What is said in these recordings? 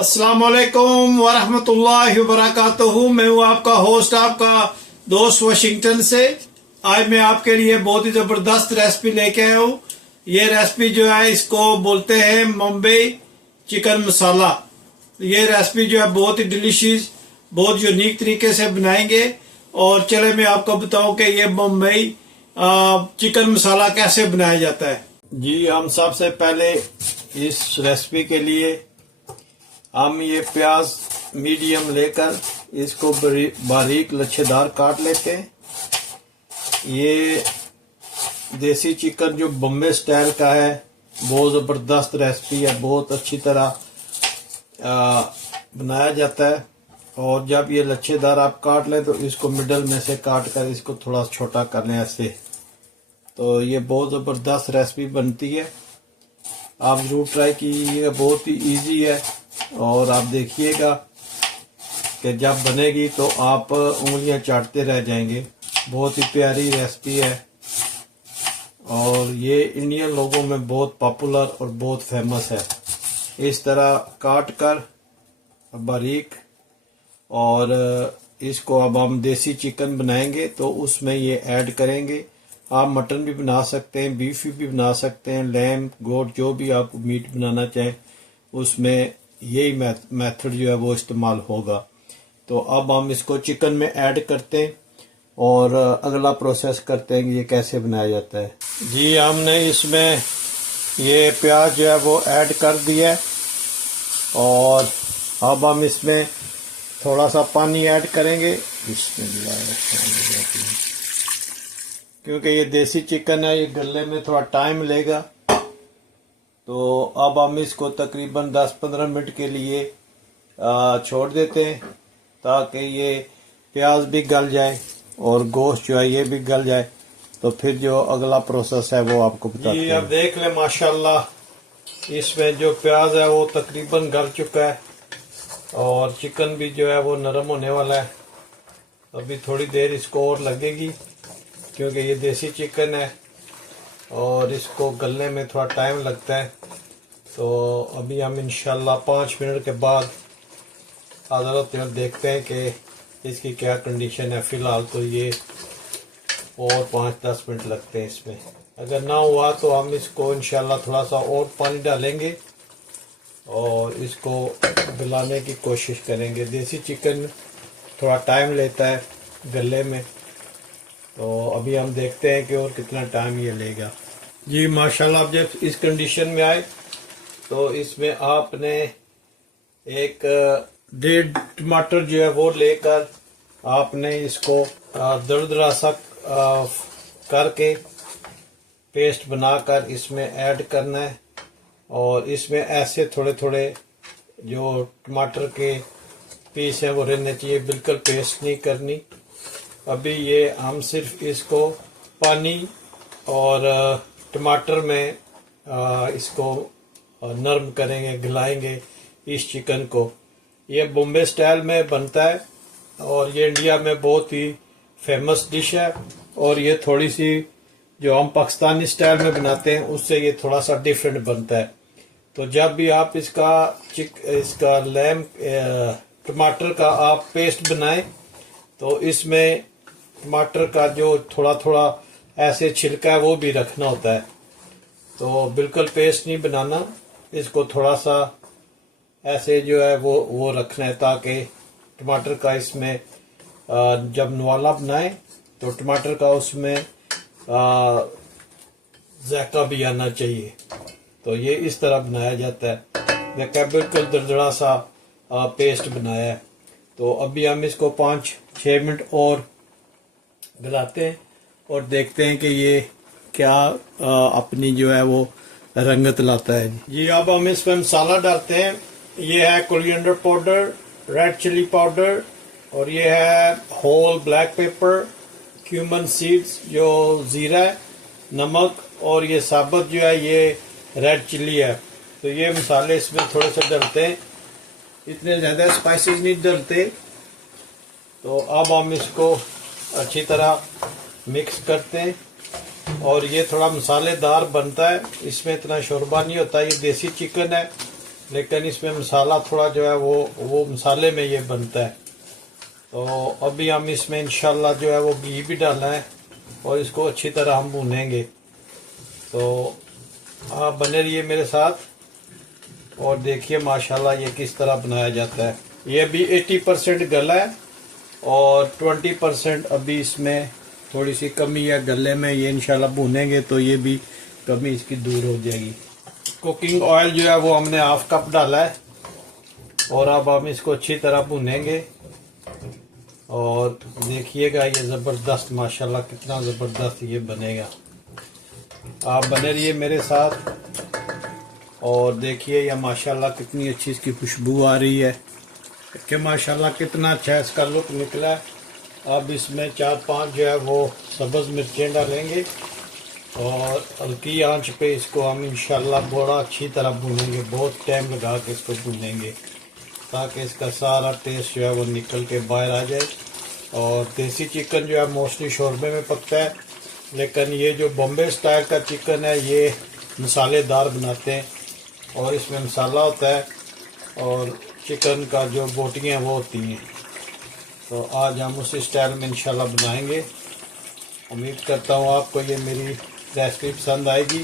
अस्सलाम वालेकुम वरहमतुल्लाहि वबरकातुहू। मैं हूँ आपका होस्ट, आपका दोस्त वाशिंगटन से। आज मैं आपके लिए बहुत ही ज़बरदस्त रेसिपी लेके आया हूँ। ये रेसिपी जो है इसको बोलते हैं मुंबई चिकन मसाला। ये रेसिपी जो है बहुत ही डिलीशियस, बहुत यूनिक तरीके से बनाएंगे। और चले मैं आपको बताऊं कि ये मुंबई चिकन मसाला कैसे बनाया जाता है। जी, हम सबसे पहले इस रेसिपी के लिए हम ये प्याज मीडियम लेकर इसको बारीक लच्छेदार काट लेते हैं। ये देसी चिकन जो बॉम्बे स्टाइल का है, बहुत ज़बरदस्त रेसिपी है, बहुत अच्छी तरह बनाया जाता है। और जब ये लच्छेदार आप काट लें तो इसको मिडल में से काट कर इसको थोड़ा छोटा कर लें ऐसे, तो ये बहुत ज़बरदस्त रेसिपी बनती है। आप ज़रूर ट्राई कीजिएगा, बहुत ही इजी है। और आप देखिएगा कि जब बनेगी तो आप उंगलियां चाटते रह जाएंगे। बहुत ही प्यारी रेसिपी है और ये इंडियन लोगों में बहुत पॉपुलर और बहुत फेमस है। इस तरह काट कर बारीक, और इसको अब हम देसी चिकन बनाएंगे तो उसमें ये ऐड करेंगे। आप मटन भी बना सकते हैं, बीफ भी बना सकते हैं, लैम, गोट, जो भी आप मीट बनाना चाहें उसमें यही मेथड जो है वो इस्तेमाल होगा। तो अब हम इसको चिकन में ऐड करते हैं और अगला प्रोसेस करते हैं कि ये कैसे बनाया जाता है। जी, हमने इसमें ये प्याज जो है वो ऐड कर दिया है और अब हम इसमें थोड़ा सा पानी ऐड करेंगे। क्योंकि ये देसी चिकन है, ये गलने में थोड़ा टाइम लेगा। तो अब हम इसको तकरीबन 10-15 मिनट के लिए छोड़ देते हैं ताकि ये प्याज भी गल जाए और गोश्त जो है ये भी गल जाए। तो फिर जो अगला प्रोसेस है वो आपको बताते हैं। अब देख लें, माशाल्लाह इसमें जो प्याज है वो तकरीबन गल चुका है और चिकन भी जो है वो नरम होने वाला है। अभी थोड़ी देर इसको और लगेगी क्योंकि ये देसी चिकन है और इसको गलने में थोड़ा टाइम लगता है। तो अभी हम इंशाल्लाह 5 मिनट के बाद हाज़िर होते हैं और देखते हैं कि इसकी क्या कंडीशन है। फ़िलहाल तो ये और 5-10 मिनट लगते हैं इसमें। अगर ना हुआ तो हम इसको इंशाल्लाह थोड़ा सा और पानी डालेंगे और इसको गलाने की कोशिश करेंगे। देसी चिकन थोड़ा टाइम लेता है गलने में, तो अभी हम देखते हैं कि और कितना टाइम ये लेगा। जी माशाल्लाह, अब जब इस कंडीशन में आए तो इसमें आपने एक 1.5 टमाटर जो है वो लेकर आपने इसको दरदरा सा करके पेस्ट बनाकर इसमें ऐड करना है। और इसमें ऐसे थोड़े थोड़े जो टमाटर के पीस हैं वो रहने चाहिए, बिल्कुल पेस्ट नहीं करनी। अभी ये हम सिर्फ इसको पानी और टमाटर में इसको नरम करेंगे, गलाएंगे इस चिकन को। ये बॉम्बे स्टाइल में बनता है और ये इंडिया में बहुत ही फेमस डिश है। और ये थोड़ी सी जो हम पाकिस्तानी स्टाइल में बनाते हैं उससे ये थोड़ा सा डिफरेंट बनता है। तो जब भी आप इसका लैम टमाटर का आप पेस्ट बनाएं तो इसमें टमाटर का जो थोड़ा थोड़ा ऐसे छिलका है वो भी रखना होता है। तो बिल्कुल पेस्ट नहीं बनाना, इसको थोड़ा सा ऐसे जो है वो रखना है ताकि टमाटर का इसमें जब नवाला बनाए तो टमाटर का उसमें जायका भी आना चाहिए। तो ये इस तरह बनाया जाता है। देखा, बिल्कुल दरदरा सा पेस्ट बनाया है। तो अभी हम इसको 5-6 मिनट और गलाते हैं और देखते हैं कि ये क्या अपनी जो है वो रंगत लाता है। जी, अब हम इसमें मसाला डालते हैं। ये है coriander powder, red chilli powder, और ये है whole black pepper, cumin seeds जो ज़ीरा है, नमक, और ये साबुत जो है ये रेड चिली है। तो ये मसाले इसमें थोड़े से डलते हैं, इतने ज़्यादा स्पाइसेस नहीं डलते। तो अब हम इसको अच्छी तरह मिक्स करते हैं और ये थोड़ा मसालेदार बनता है, इसमें इतना शोरबा नहीं होता। ये देसी चिकन है लेकिन इसमें मसाला थोड़ा जो है वो मसाले में ये बनता है। तो अभी हम इसमें इंशाल्लाह जो है वो घी भी डालना है और इसको अच्छी तरह हम भूनेंगे। तो आप बने रहिए मेरे साथ और देखिए माशाल्लाह ये किस तरह बनाया जाता है। ये भी 80% गला है और 20% अभी इसमें थोड़ी सी कमी है गले में। ये इंशाल्लाह भूनेंगे तो ये भी कमी इसकी दूर हो जाएगी। कुकिंग ऑयल जो है वो हमने हाफ कप डाला है और अब हम इसको अच्छी तरह भूनेंगे। और देखिएगा ये ज़बरदस्त माशाल्लाह कितना ज़बरदस्त ये बनेगा। आप बने रहिए मेरे साथ और देखिए ये माशाल्लाह कितनी अच्छी इसकी खुशबू आ रही है कि माशाल्लाह कितना अच्छा इसका लुक निकला है। अब इसमें 4-5 जो है वो सब्ज़ मिर्चें डालेंगे और हल्की आंच पे इसको हम इंशाल्लाह बड़ा अच्छी तरह भूनेंगे। बहुत टाइम लगा के इसको भूनेंगे ताकि इसका सारा टेस्ट जो है वो निकल के बाहर आ जाए। और देसी चिकन जो है मोस्टली शोरबे में पकता है, लेकिन ये जो बॉम्बे स्टाइल का चिकन है ये मसालेदार बनाते हैं और इसमें मसाला होता है और चिकन का जो बोटियाँ वो होती हैं। तो आज हम उसी स्टाइल में इंशाल्लाह बनाएंगे। उम्मीद करता हूँ आपको ये मेरी रेसिपी पसंद आएगी।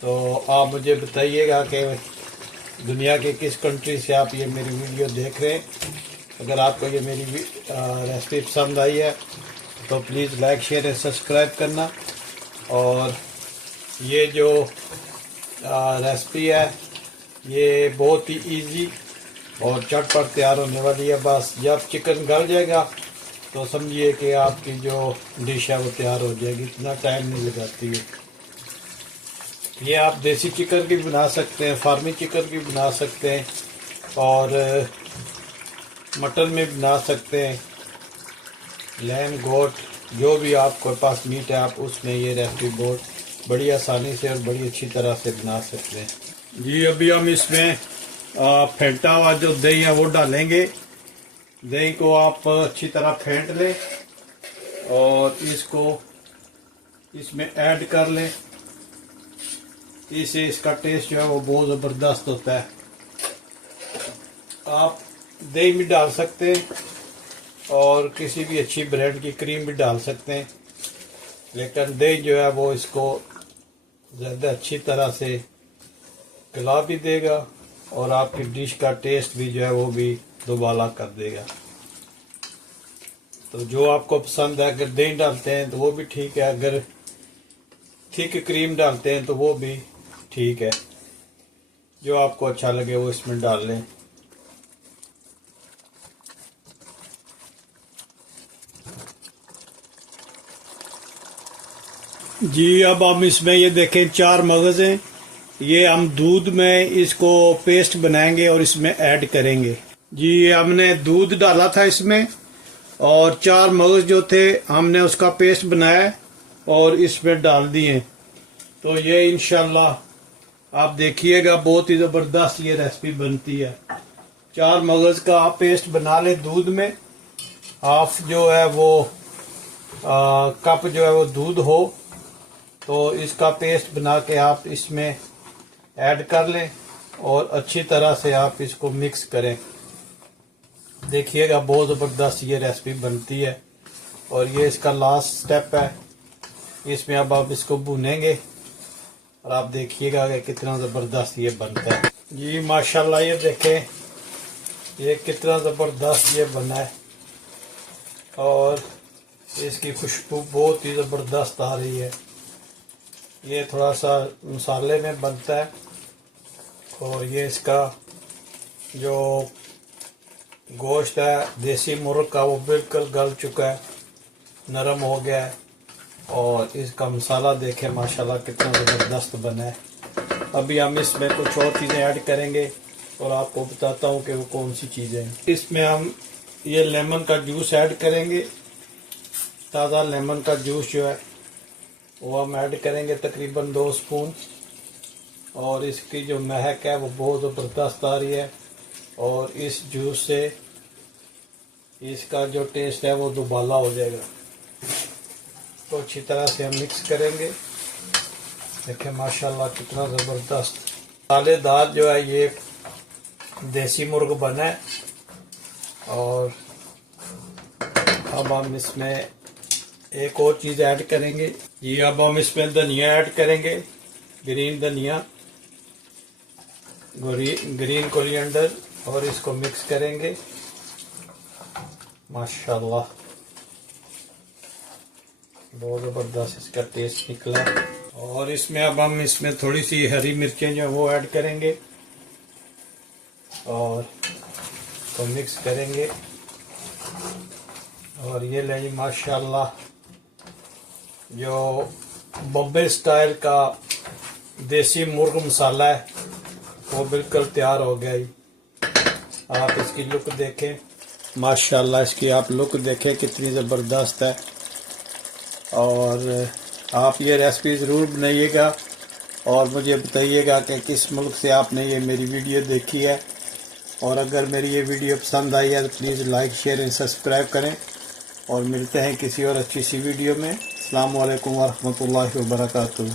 तो आप मुझे बताइएगा कि दुनिया के किस कंट्री से आप ये मेरी वीडियो देख रहे हैं। अगर आपको ये मेरी रेसिपी पसंद आई है तो please like share and subscribe करना। और ये जो रेसिपी है ये बहुत ही इजी और झटपट तैयार होने वाली है। बस जब चिकन गल जाएगा तो समझिए कि आपकी जो डिश है वो तैयार हो जाएगी। इतना टाइम नहीं लगाती है। ये आप देसी चिकन की बना सकते हैं, फार्मी चिकन की बना सकते हैं और मटन में बना सकते हैं, लैम गोट जो भी आपके पास मीट है आप उसमें ये रेसिपी बहुत बड़ी आसानी से और बड़ी अच्छी तरह से बना सकते हैं। जी अभी हम इसमें फेंटा हुआ जो दही है वो डालेंगे। दही को आप अच्छी तरह फेंट लें और इसको इसमें ऐड कर लें। इससे इसका टेस्ट जो है वो बहुत ज़बरदस्त होता है। आप दही भी डाल सकते हैं और किसी भी अच्छी ब्रांड की क्रीम भी डाल सकते हैं, लेकिन दही जो है वो इसको ज़्यादा अच्छी तरह से गला भी देगा और आपकी डिश का टेस्ट भी जो है वो भी दुबाला कर देगा। तो जो आपको पसंद है, अगर दही डालते हैं तो वो भी ठीक है, अगर थिक क्रीम डालते हैं तो वो भी ठीक है। जो आपको अच्छा लगे वो इसमें डाल लें। जी अब हम इसमें ये देखें 4 मगज़ हैं। ये हम दूध में इसको पेस्ट बनाएंगे और इसमें ऐड करेंगे। जी हमने दूध डाला था इसमें और 4 मगज़ जो थे हमने उसका पेस्ट बनाया और इसमें डाल दिए। तो ये इंशाल्लाह आप देखिएगा बहुत ही ज़बरदस्त ये रेसिपी बनती है। 4 मगज़ का आप पेस्ट बना ले दूध में। हाफ जो है वो कप जो है वो दूध हो तो इसका पेस्ट बना के आप इसमें ऐड कर लें और अच्छी तरह से आप इसको मिक्स करें। देखिएगा बहुत ज़बरदस्त ये रेसिपी बनती है। और ये इसका लास्ट स्टेप है। इसमें अब आप इसको भूनेंगे और आप देखिएगा कि कितना ज़बरदस्त ये बनता है। जी माशाल्लाह ये देखें ये कितना ज़बरदस्त ये बना है और इसकी खुशबू बहुत ही ज़बरदस्त आ रही है। ये थोड़ा सा मसाले में बनता है और ये इसका जो गोश्त है देसी मुर्ग का वो बिल्कुल गल चुका है, नरम हो गया है। और इसका मसाला देखें माशाल्लाह कितना ज़बरदस्त बना है। अभी हम इसमें कुछ और चीज़ें ऐड करेंगे और आपको बताता हूँ कि वो कौन सी चीज़ें हैं। इसमें हम ये लेमन का जूस ऐड करेंगे। ताज़ा लेमन का जूस जो है वो हम ऐड करेंगे तकरीबन 2 स्पून। और इसकी जो महक है वो बहुत ज़बरदस्त आ रही है और इस जूस से इसका जो टेस्ट है वो दुबाला हो जाएगा। तो अच्छी तरह से हम मिक्स करेंगे। देखें माशाल्लाह कितना ज़बरदस्त मसालेदार जो है ये देसी मुर्ग बना है। और अब हम इसमें एक और चीज़ ऐड करेंगे। ये अब हम इसमें धनिया ऐड करेंगे, ग्रीन धनिया, ग्रीन कोरिएंडर, और इसको मिक्स करेंगे। माशाल्लाह बहुत ज़बरदस्त इसका टेस्ट निकला। और इसमें अब हम इसमें थोड़ी सी हरी मिर्चें जो वो ऐड करेंगे और तो मिक्स करेंगे। और ये ले माशाल्लाह जो बॉम्बे स्टाइल का देसी मुर्ग मसाला है वो बिल्कुल तैयार हो गया ही। आप इसकी लुक देखें, माशाल्लाह इसकी आप लुक देखें कितनी ज़बरदस्त है। और आप ये रेसिपी ज़रूर बनाइएगा और मुझे बताइएगा कि किस मुल्क से आपने ये मेरी वीडियो देखी है। और अगर मेरी ये वीडियो पसंद आई है तो please like, share and subscribe करें। और मिलते हैं किसी और अच्छी सी वीडियो में। अस्सलाम वालेकुम व रहमतुल्लाहि व बरकातुहू।